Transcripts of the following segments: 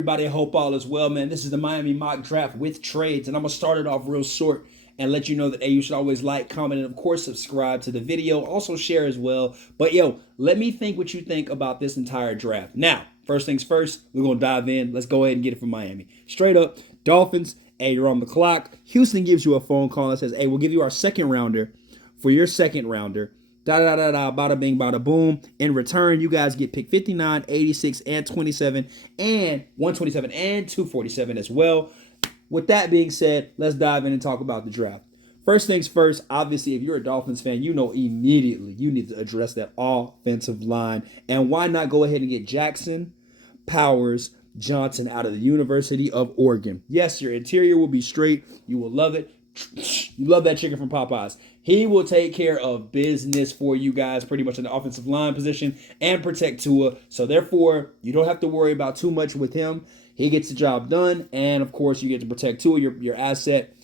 Everybody, I hope all is well, man. This is the Miami mock draft with trades, and I'm gonna start it off real short and let you know that you should always like, comment, and of course subscribe to the video. Also share as well. But let me think what you think about this entire draft. Now, first things first, we're gonna dive in. Let's go ahead and get it from Miami. Straight up, Dolphins. Hey, you're on the clock. Houston gives you a phone call that says, "Hey, we'll give you our second rounder for your second rounder." Da da da da, bada bing, bada boom. In return, you guys get pick 59, 86, and 27, and 127 and 247 as well. With that being said, let's dive in and talk about the draft. First things first, obviously, if you're a Dolphins fan, you know immediately you need to address that offensive line. And why not go ahead and get Jackson, Powers, Johnson out of the University of Oregon? Yes, your interior will be straight. You will love it. You love that chicken from Popeyes. He will take care of business for you guys pretty much in the offensive line position and protect Tua. So therefore, you don't have to worry about too much with him. He gets the job done. And of course, you get to protect Tua, your asset,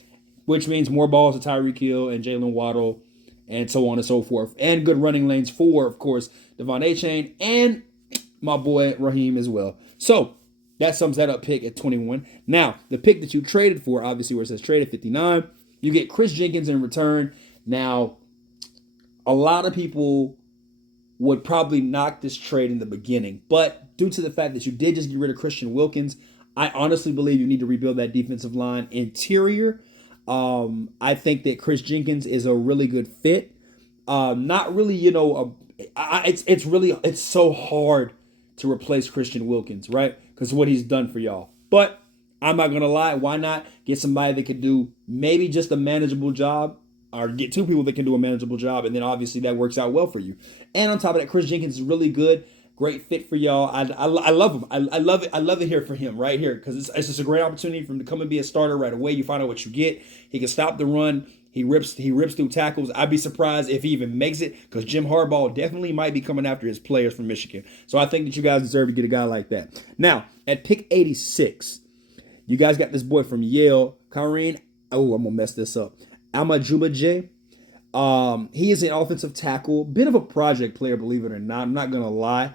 which means more balls to Tyreek Hill and Jalen Waddle and so on and so forth. And good running lanes for, of course, Devon Achane and my boy Raheem as well. So that sums that up pick at 21. Now, the pick that you traded for, obviously where it says trade at 59, you get Chris Jenkins in return. Now, a lot of people would probably knock this trade in the beginning, but due to the fact that you did just get rid of Christian Wilkins, I honestly believe you need to rebuild that defensive line interior. I think that Chris Jenkins is a really good fit. Not really, it's so hard to replace Christian Wilkins, right? Because what he's done for y'all. But I'm not gonna lie, why not get somebody that could do maybe just a manageable job, or get two people that can do a manageable job, and then obviously that works out well for you. And on top of that, Chris Jenkins is really good, great fit for y'all. I love him. I love it. I love it here for him right here because it's just a great opportunity for him to come and be a starter right away. You find out what you get. He can stop the run. He rips through tackles. I'd be surprised if he even makes it because Jim Harbaugh definitely might be coming after his players from Michigan. So I think that you guys deserve to get a guy like that. Now, at pick 86, you guys got this boy from Yale, Kareem. Oh, I'm going to mess this up. Amajumaje. He is an offensive tackle, bit of a project player, believe it or not. I'm not going to lie.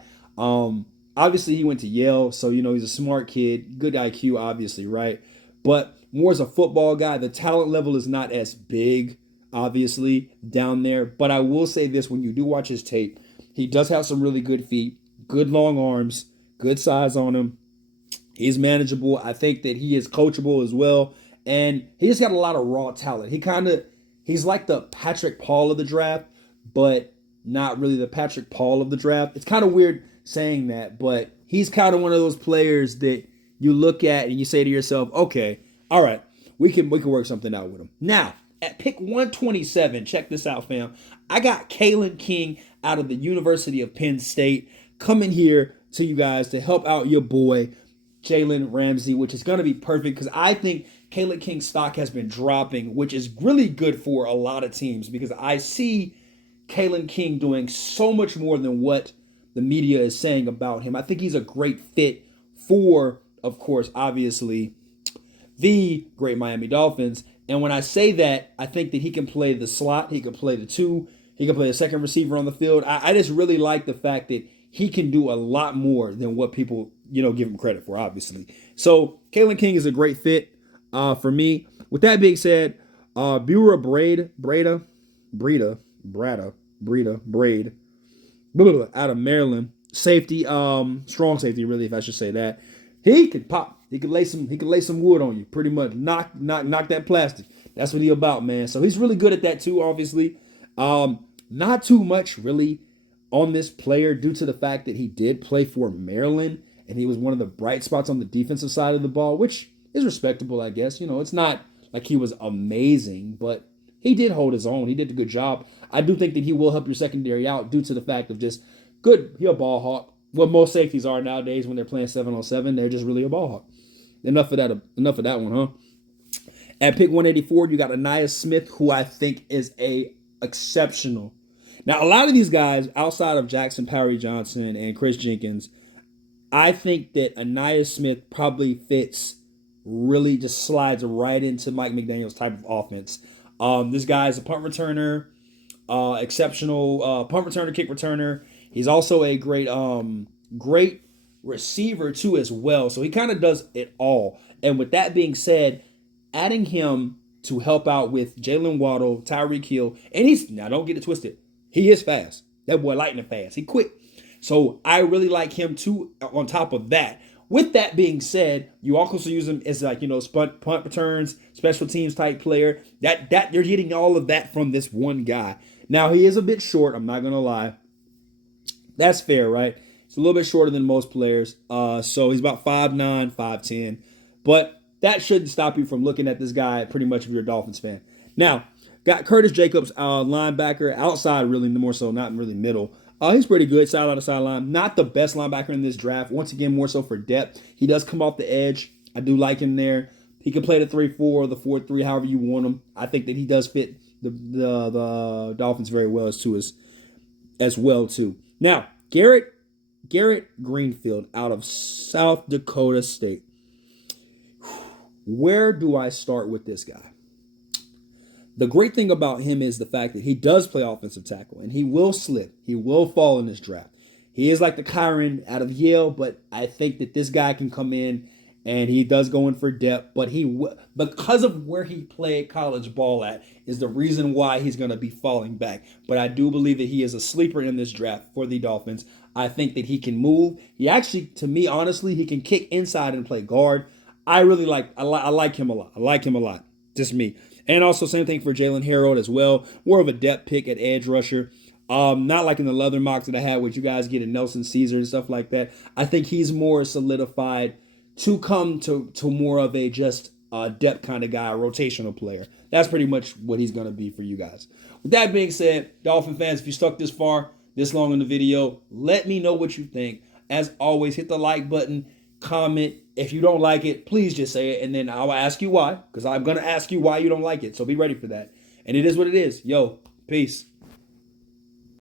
Obviously, he went to Yale, so, he's a smart kid. Good IQ, obviously, right? But more as a football guy, the talent level is not as big, obviously, down there. But I will say this, when you do watch his tape, he does have some really good feet, good long arms, good size on him. He's manageable. I think that he is coachable as well. And he just got a lot of raw talent. He's like the Patrick Paul of the draft, but not really the Patrick Paul of the draft. It's kind of weird saying that, but he's kind of one of those players that you look at and you say to yourself, okay, all right, we can work something out with him. Now, at pick 127, check this out, fam. I got Kalen King out of the University of Penn State coming here to you guys to help out your boy, Jalen Ramsey, which is going to be perfect because I think Kalen King's stock has been dropping, which is really good for a lot of teams because I see Kalen King doing so much more than what the media is saying about him. I think he's a great fit for, of course, obviously, the great Miami Dolphins. And when I say that, I think that he can play the slot, he can play the two, he can play the second receiver on the field. I just really like the fact that he can do a lot more than what people, give him credit for, obviously. So Kalen King is a great fit for me. With that being said, Bura Braid, out of Maryland, safety, strong safety, really, if I should say that. He could pop. He could lay some wood on you, pretty much. Knock that plastic. That's what he about, man. So he's really good at that too, obviously. Not too much really on this player due to the fact that he did play for Maryland and he was one of the bright spots on the defensive side of the ball, which is respectable, I guess. It's not like he was amazing, but he did hold his own. He did a good job. I do think that he will help your secondary out due to the fact of just good. He's a ball hawk. What most safeties are nowadays when they're playing 7-on-7, they're just really a ball hawk. Enough of that one, huh? At pick 184, you got Aniyah Smith, who I think is exceptional. Now, a lot of these guys, outside of Jackson Powery Johnson and Chris Jenkins, I think that Aniyah Smith probably fits, really just slides right into Mike McDaniel's type of offense. This guy is a punt returner, exceptional punt returner, kick returner. He's also a great receiver too as well. So he kind of does it all. And with that being said, adding him to help out with Jalen Waddle, Tyreek Hill, and now don't get it twisted. He is fast. That boy lightning fast. He quick. So I really like him too on top of that. With that being said, you also use him as like, punt returns, special teams type player. That you're getting all of that from this one guy. Now he is a bit short, I'm not gonna lie. That's fair, right? It's a little bit shorter than most players. So he's about 5'9", 5'10". But that shouldn't stop you from looking at this guy pretty much if you're a Dolphins fan. Now, got Curtis Jacobs, linebacker, outside really more so, not really middle. He's pretty good, sideline to sideline. Not the best linebacker in this draft. Once again, more so for depth. He does come off the edge. I do like him there. He can play the 3-4 or the 4-3, however you want him. I think that he does fit the Dolphins very well as well too. Now, Garrett Greenfield out of South Dakota State. Where do I start with this guy? The great thing about him is the fact that he does play offensive tackle, and he will slip. He will fall in this draft. He is like the Kyron out of Yale, but I think that this guy can come in, and he does go in for depth. But because of where he played college ball at is the reason why he's going to be falling back. But I do believe that he is a sleeper in this draft for the Dolphins. I think that he can move. He actually, to me, honestly, he can kick inside and play guard. I like him a lot. I like him a lot. Just me. And also same thing for Jalen Harold as well. More of a depth pick at edge rusher. Not like in the leather mocks that I had, which you guys get in Nelson Caesar and stuff like that. I think he's more solidified to come to more of a just depth kind of guy, a rotational player. That's pretty much what he's going to be for you guys. With that being said, Dolphin fans, if you stuck this far, this long in the video, let me know what you think. As always, hit the like button, comment. If you don't like it, please just say it, and then I'll ask you why, because I'm going to ask you why you don't like it. So be ready for that. And it is what it is. Yo, peace.